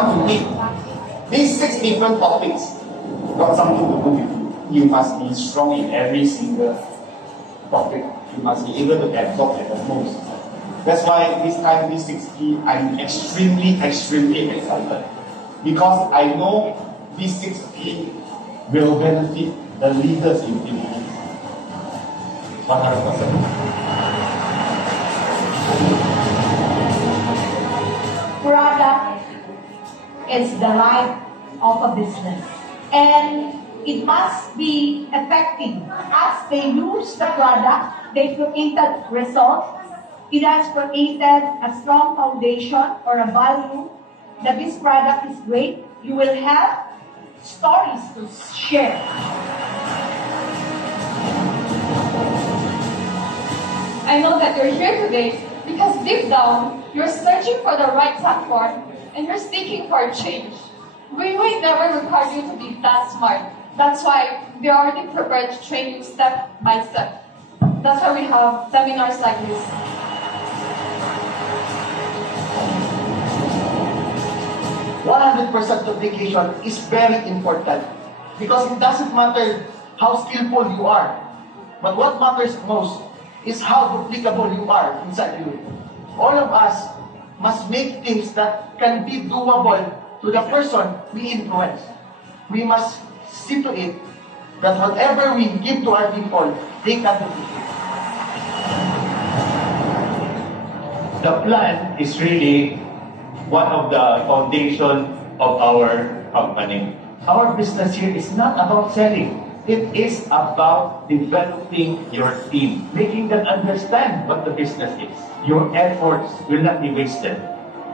want to win. These 6 different topics got something to do with you. You must be strong in every single topic. You must be able to absorb at the most. That's why this time, this 60, I'm extremely excited. Because I know this 60 will benefit the leaders in Philippines. 100%. Product is the life of a business, and it must be effective. As they use the product, they created results. It has created a strong foundation or a value that this product is great. You will have stories to share. I know that you're here today because deep down, you're searching for the right platform and you're seeking for a change. We will never require you to be that smart. That's why we already prepared to train you step by step. That's why we have seminars like this. %100% application is very important because it doesn't matter how skillful you are, but what matters most is how duplicable you are inside you. All of us must make things that can be doable to the person we influence. We must see to it that whatever we give to our people, they can duplicate. The plan is really one of the foundation of our company. Our business here is not about selling. It is about developing your team, making them understand what the business is. Your efforts will not be wasted.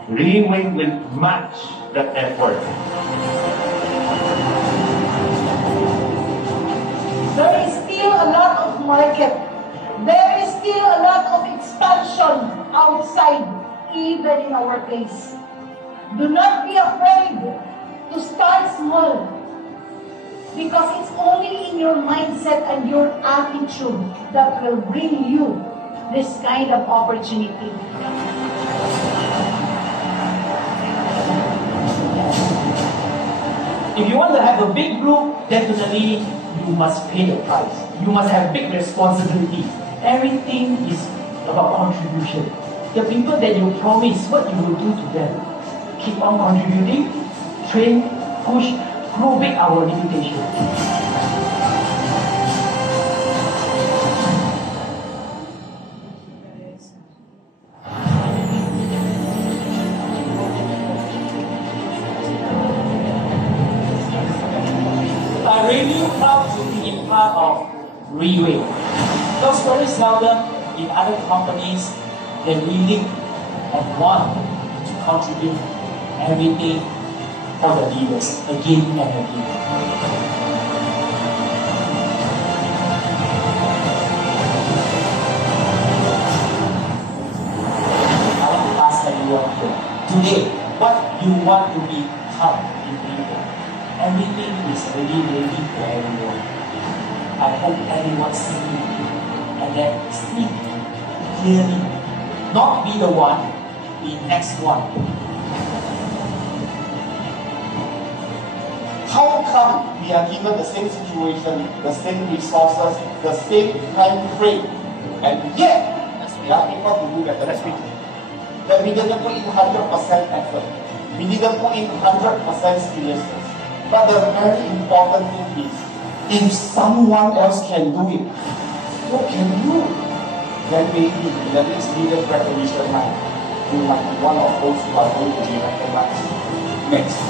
Reway will match that effort. There is still a lot of market. There is still a lot of expansion outside, even in our place. Do not be afraid to start small, because it's only in your mindset and your attitude that will bring you this kind of opportunity. If you want to have a big group, definitely you must pay the price. You must have big responsibility. Everything is about contribution. The people that you promise what you will do to them, keep on contributing, train, push, grow big our limitation. I'm really proud to be a part of Reway. Because very seldom in other companies they really want to contribute everything for the leaders again and again. I want to ask everyone here today, what you want to become in people? Everything is ready for everyone. I hope everyone see and then speak clearly. Not be the one, be next one. How come we are given the same situation, the same resources, the same time frame, and yet we are able to do better? That we didn't put in 100% effort. We didn't put in 100% seriousness. But the very important thing is, if someone else can do it, so can you. Then maybe in the next leader's recognition night, you might be one of those who are going to be recognized next.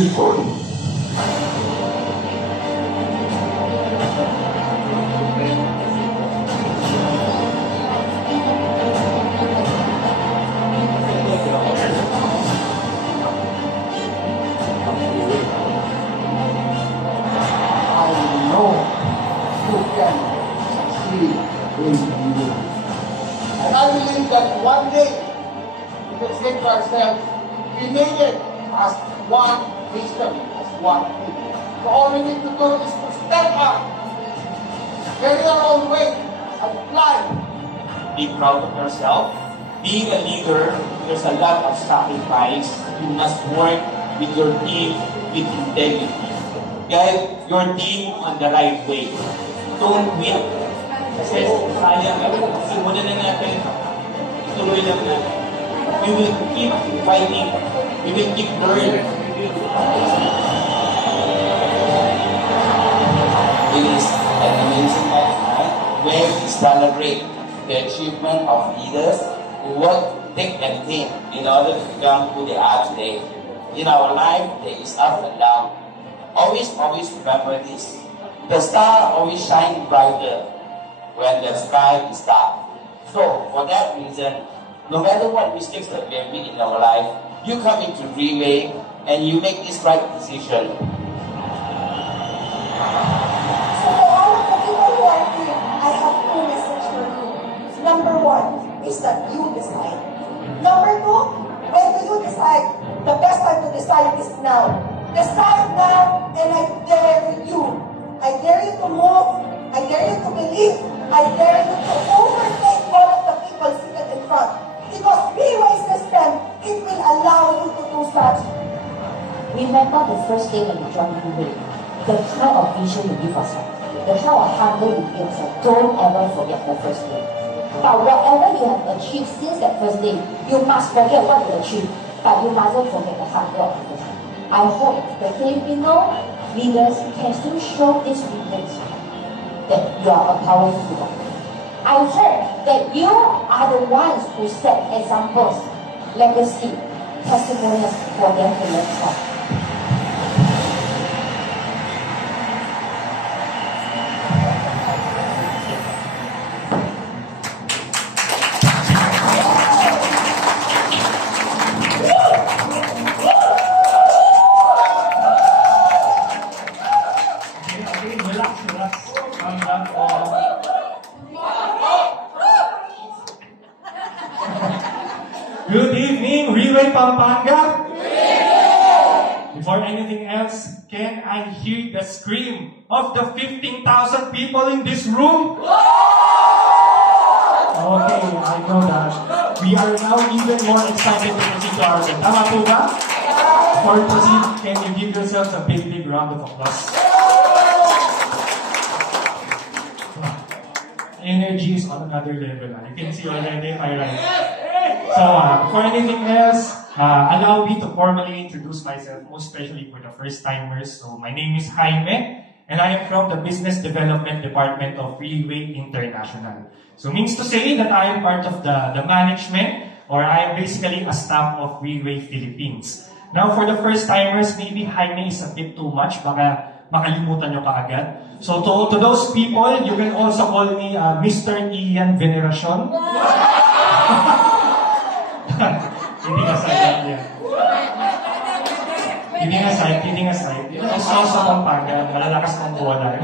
Super. I know you can succeed in you. And I believe that one day we can say to ourselves, we made it as one nation, as one people. So all we need to do is to step up, carry our own weight, and fly. Be proud of yourself. Being a leader, there's a lot of sacrifice. You must work with your team with integrity. Guide your team on the right way. Don't quit. Kasi sayang, simulan na natin. Ituloy lang natin. We will keep fighting. We will keep learning. It is an amazing night where we celebrate the achievement of leaders who work thick and thin in order to become who they are today. In our life, there is up and down. Always remember this. The star always shines brighter when the sky is dark. So, for that reason, no matter what mistakes that we have made in our life, you come into Relay and you make this right decision. So for all of the people who are here, I have two messages for you. Number one is that you decide. Number two, when do you decide? The best time to decide is now. Decide now, and I dare you. I dare you to move. I dare you to believe. I dare you to overtake all of the people seated in front. Because B-Way system, it will allow you to do such. Remember the first day when you joined B-Way, the kind of vision you give us, the kind of hunger you give us. Don't ever forget the first day. But whatever you have achieved since that first day, you must forget what you achieved, but you mustn't forget the hunger of the first day. I hope the Filipino leaders can still show these leaders that you are a powerful leader. I hope that you are the ones who set examples, legacy, testimonials for them to learn from. Good evening, Relay Pampanga. Before anything else, can I hear the scream of the 15,000 people in this room? Okay, I know that. We are now even more excited to proceed to our event. Tama po ba? Before we proceed, can you give yourselves a big round of applause? Energy is on another level. You can see already, my right? So, before anything else, allow me to formally introduce myself, most especially for the first-timers. So, my name is Jaime, and I am from the Business Development Department of Relay International. So, means to say that I am part of the management, or I am basically a staff of Relay Philippines. Now, for the first-timers, maybe Jaime is a bit too much, baka makalimutan nyo kaagad. So, to those people, you can also call me Mr. Ian Veneracion. Kidding aside, yeah. Kidding aside. It's also Pampanga, malalakas ng bola.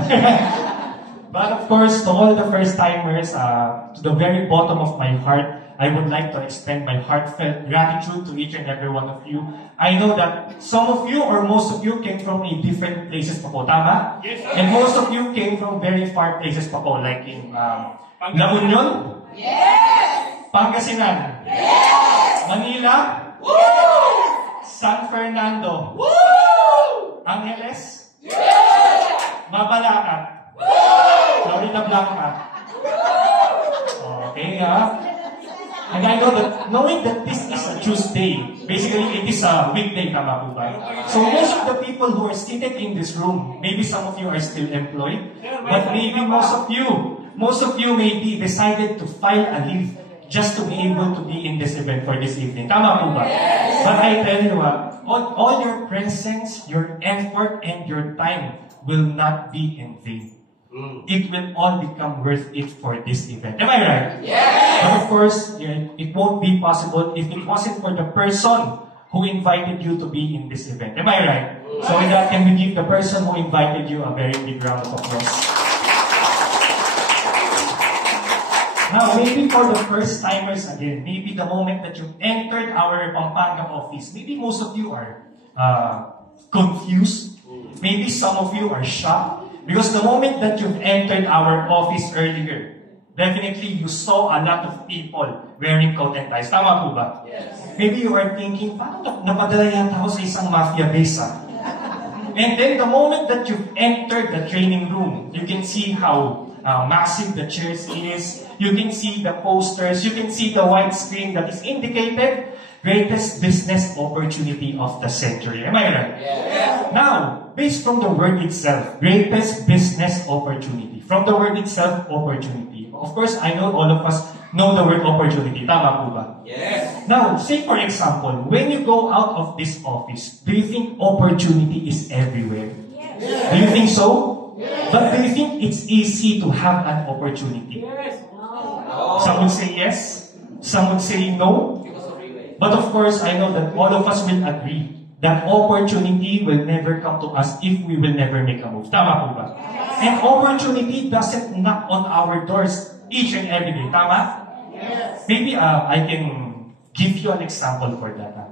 But of course, to all the first-timers, to the very bottom of my heart, I would like to extend my heartfelt gratitude to each and every one of you. I know that some of you or most of you came from different places pa po, tama? Yes, sir. And most of you came from very far places pa po, like in La Union? Yes! Pangasinan? Yes! Manila? Yes! San Fernando? Woo! Angeles? Yes! Mabalacat? Woo! Florida Blanca? Okay, and I know that, knowing that this is a Tuesday, basically it is a weekday, tama po ba? So most of the people who are seated in this room, maybe some of you are still employed, but maybe most of you maybe decided to file a leave just to be able to be in this event for this evening. Tama po ba? But I tell you all your presence, your effort, and your time will not be in vain. It will all become worth it for this event. Am I right? Yes! But of course, it won't be possible if it wasn't for the person who invited you to be in this event. Am I right? So with that, can we give the person who invited you a very big round of applause? Now, maybe for the first timers again, maybe the moment that you entered our Pampanga office, maybe most of you are confused. Maybe some of you are shocked. Because the moment that you've entered our office earlier, definitely you saw a lot of people wearing coat and ties. Tama po ba? Yes. Maybe you are thinking, paano napadala yata ako sa isang mafia base And then the moment that you've entered the training room, you can see how massive the chairs is. You can see the posters. You can see the white screen that is indicated greatest business opportunity of the century. Am I right? Yes. Now, based from the word itself, greatest business opportunity. From the word itself, opportunity. Of course, I know all of us know the word opportunity. Tama po ba? Yes. Now, say for example, when you go out of this office, do you think opportunity is everywhere? Yes. Do you think so? Yes. But do you think it's easy to have an opportunity? Yes. No. Some would say yes. Some would say no. But of course, I know that all of us will agree that opportunity will never come to us if we will never make a move. Tama po ba? Yes. And opportunity doesn't knock on our doors each and every day. Tama? Yes. Maybe I can give you an example for that.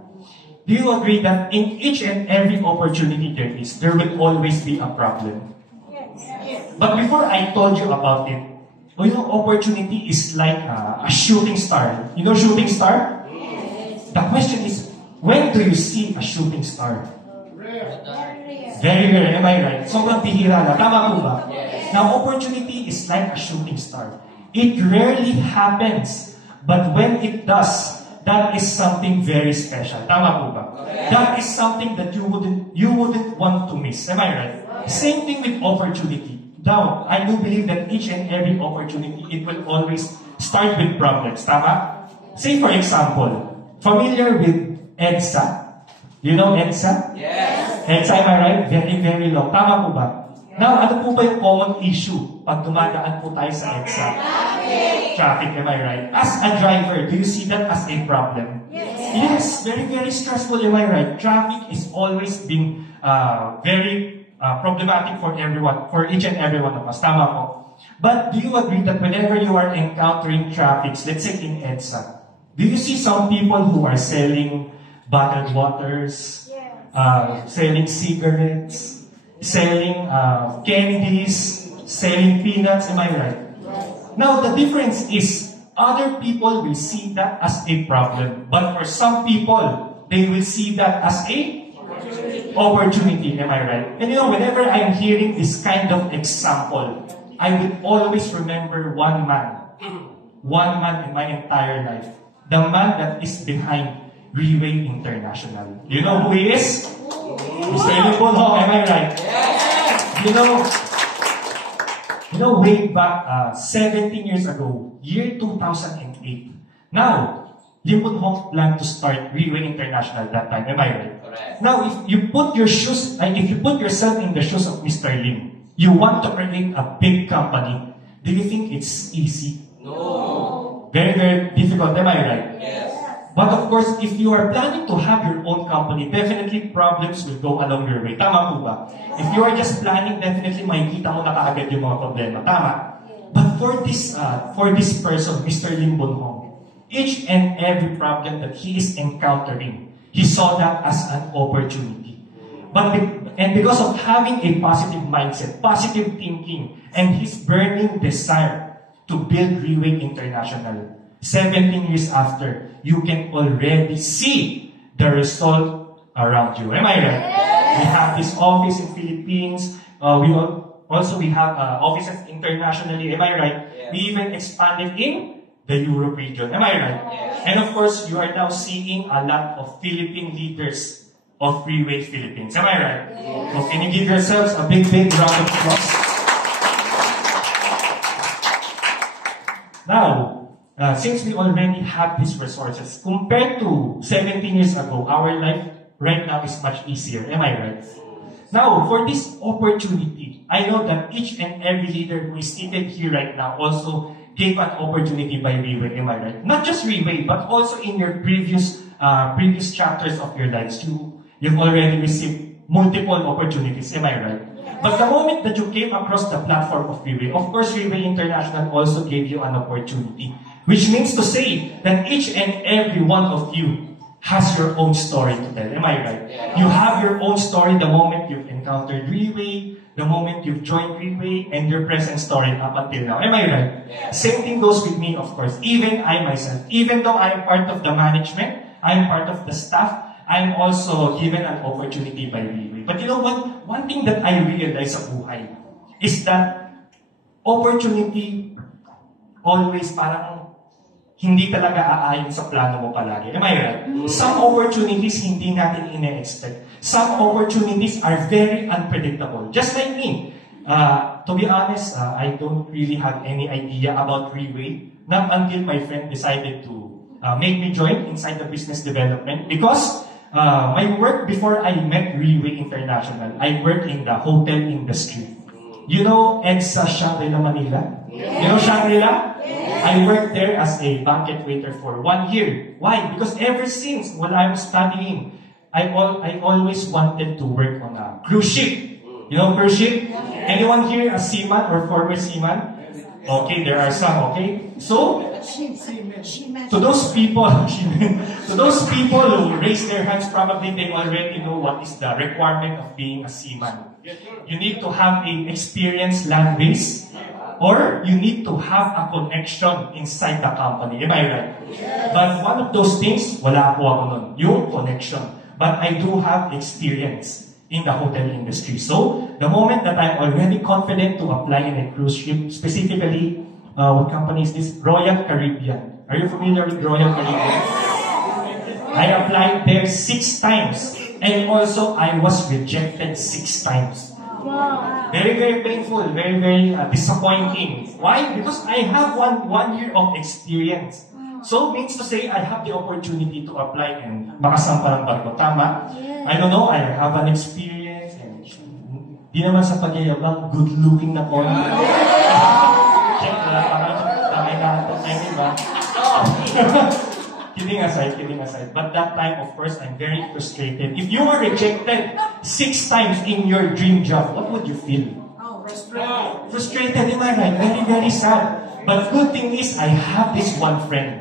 Do you agree that in each and every opportunity there will always be a problem? Yes. But before I told you about it, opportunity is like a shooting star. You know shooting star? The question is, when do you see a shooting star? Very rare, am I right? Sobrang bihira na. Tama po ba? Yes. Now, opportunity is like a shooting star. It rarely happens, but when it does, that is something very special. Tama po ba? Yes. That is something that you wouldn't want to miss. Am I right? Same thing with opportunity. Now, I do believe that each and every opportunity, it will always start with problems. Tama? Say for example, familiar with EDSA? You know EDSA? Yes. EDSA, am I right? Very, very long. Tama po ba? Now, ano po ba yung common issue pag dumadaan po tayo sa EDSA? Traffic, am I right? As a driver, do you see that as a problem? Yes, very, very stressful, am I right? Traffic is always been very problematic for everyone, for each and every one of us. Tama po. But do you agree that whenever you are encountering traffic, let's say in EDSA, do you see some people who are selling bottled waters, selling cigarettes, selling candies, selling peanuts? Am I right? Now, the difference is other people will see that as a problem. But for some people, they will see that as a opportunity. Am I right? And whenever I'm hearing this kind of example, I will always remember one man in my entire life. The man that is behind Freeway International. You know who he is? Mr. Lim Boon Hong, am I right? Yes. You know, way back 17 years ago, year 2008. Now, Lim Boon Hong planned to start Freeway International that time. Am I right? Correct. Now, if you put yourself in the shoes of Mr. Lim, you want to create a big company. Do you think it's easy? No. Very, very difficult. Am I right? Yes. But of course, if you are planning to have your own company, definitely problems will go along your way. Tama po ba? If you are just planning, definitely makikita mo na kaagad yung mga problema. Tama? But for this person, Mr. Lim Boon Hong, each and every problem that he is encountering, he saw that as an opportunity. And because of having a positive mindset, positive thinking, and his burning desire to build Freeway International, 17 years after, you can already see the result around you. Am I right? Yes. We have this office in Philippines. We have offices internationally. Am I right? Yes. We even expanded in the Europe region. Am I right? Yes. And of course, you are now seeing a lot of Philippine leaders of Freeway Philippines. Am I right? Yes. So can you give yourselves a big, big round of applause? Now, since we already have these resources, compared to 17 years ago, our life right now is much easier. Am I right? Now, for this opportunity, I know that each and every leader who is seated here right now also gave an opportunity by Riway. Am I right? Not just Riway, but also in your previous chapters of your lives, you've already received multiple opportunities. Am I right? But the moment that you came across the platform of Riway, of course, Riway International also gave you an opportunity, which means to say that each and every one of you has your own story to tell. Am I right? Yeah. You have your own story the moment you've encountered Riway, the moment you've joined Riway, and your present story up until now. Am I right? Yeah. Same thing goes with me, of course. Even I myself, even though I'm part of the management, I'm part of the staff, I'm also given an opportunity by Riway. But you know what? One thing that I realize sa buhay is that opportunity always parang hindi talaga aayon sa plano mo palagi. Am I right? Some opportunities hindi natin ine-expect. Some opportunities are very unpredictable. Just like me. To be honest, I don't really have any idea about Riway. Not until my friend decided to make me join inside the business development. Because my work before I met Riway International, I worked in the hotel industry. You know EDSA Shangri-La Manila? Yeah. You know Shangri-La? Yeah. I worked there as a banquet waiter for 1 year. Why? Because ever since when I was studying, I always wanted to work on a cruise ship. You know cruise ship? Yeah. Anyone here a seaman or former seaman? Okay, there are some, okay? So, to those people who raise their hands, probably they already know what is the requirement of being a seaman. You need to have an experienced land base, or you need to have a connection inside the company. Am I right? But one of those things, wala po ako nun, yung connection. But I do have experience in the hotel industry. So, the moment that I'm already confident to apply in a cruise ship, specifically, what company is this? Royal Caribbean. Are you familiar with Royal Caribbean? I applied there 6 times. And also, I was rejected 6 times. Very, very painful. Very, very disappointing. Why? Because I have one year of experience. So, means to say, I have the opportunity to apply and makasampa ng barko. Tama? I don't know, I have an experience. And di naman sa pagyayabang, good-looking na po. Check na, parang tamay na tayo, diba? Kidding aside. But that time, of course, I'm very frustrated. If you were rejected 6 times in your dream job, what would you feel? Frustrated. Frustrated, am I right? Very, very sad. But good thing is, I have this one friend.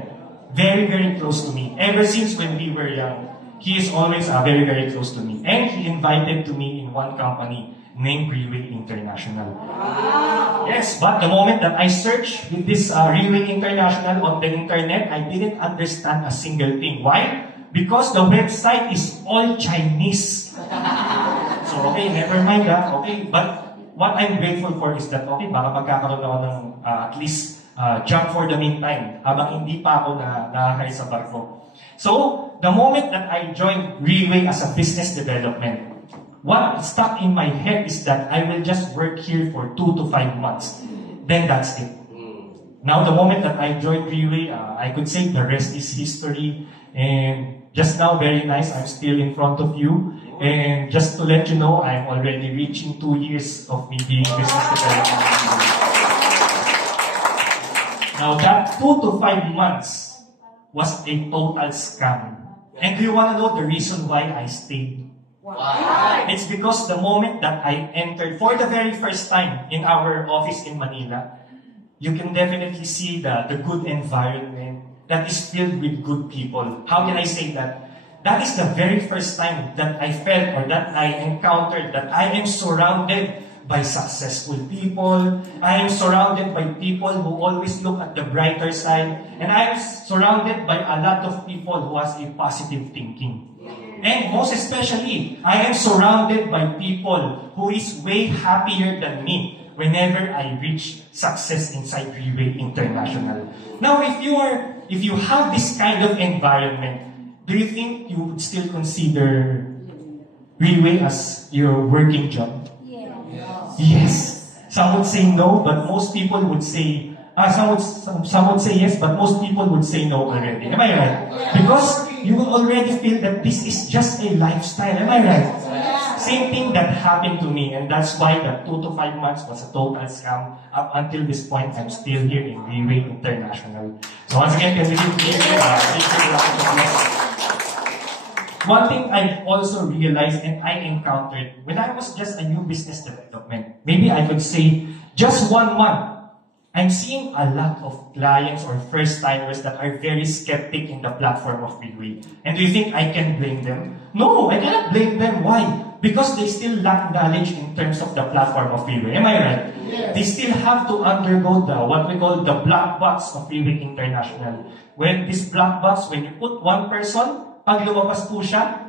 Very, very close to me. Ever since when we were young, he is always very, very close to me. And he invited to me in one company named Riway International. Wow. Yes, but the moment that I searched with this Riway International on the internet, I didn't understand a single thing. Why? Because the website is all Chinese. So, okay, never mind that. Okay, but what I'm grateful for is that, okay, baka magkakaroon ako ng at least job for the meantime, habang hindi pa ako nakakay sa barko. So, the moment that I joined Riway as a business development, what stuck in my head is that I will just work here for 2 to 5 months. Then that's it. Now, the moment that I joined Riway, I could say the rest is history. And just now, very nice, I'm still in front of you. And just to let you know, I'm already reaching 2 years of me being business development. Now, that 2 to 5 months was a total scam. And do you want to know the reason why I stayed? Why? It's because the moment that I entered for the very first time in our office in Manila, you can definitely see the good environment that is filled with good people. How can I say that? That is the very first time that I felt or that I encountered that I am surrounded by successful people. I am surrounded by people who always look at the brighter side. And I am surrounded by a lot of people who has a positive thinking. And most especially, I am surrounded by people who is way happier than me whenever I reach success inside Riway International. Now, if you have this kind of environment, do you think you would still consider Riway as your working job? Yes. Some would say no, but most people would say, some would say yes, but most people would say no already. Am I right? Because you will already feel that this is just a lifestyle. Am I right? Same thing that happened to me, and that's why the 2 to 5 months was a total scam. Up until this point, I'm still here in Reway International. So once again, can we give one thing I also realized and I encountered when I was just a new business development, maybe I could say just 1 month, I'm seeing a lot of clients or first-timers that are very skeptic in the platform of Reway. And do you think I can blame them? No, I cannot blame them. Why? Because they still lack knowledge in terms of the platform of Reway. Am I right? Yes. They still have to undergo the what we call the black box of Reway International. When this black box, when you put one person, pag lumabas po siya,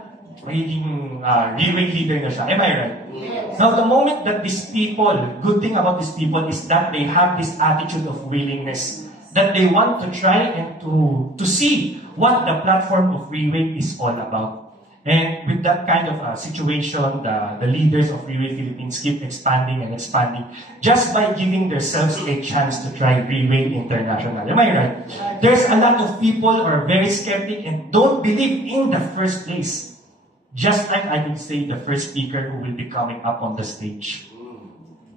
magiging Reway leader na siya. Am I right? Yes. Now, the moment that these people, good thing about these people is that they have this attitude of willingness, that they want to try and to see what the platform of Reway is all about. And with that kind of situation, the leaders of Reway Philippines keep expanding and expanding just by giving themselves a chance to try Reway International. Am I right? There's a lot of people who are very skeptic and don't believe in the first place. Just like I could say the first speaker who will be coming up on the stage.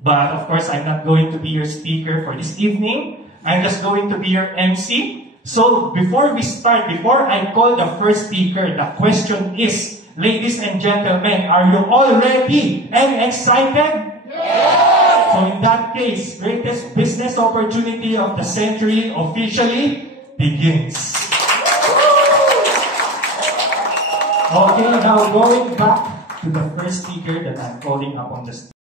But of course, I'm not going to be your speaker for this evening. I'm just going to be your MC. So before we start, before I call the first speaker, the question is, ladies and gentlemen, are you all ready and excited? Yes! So in that case, greatest business opportunity of the century officially begins. Okay, now going back to the first speaker that I'm calling up on the stage.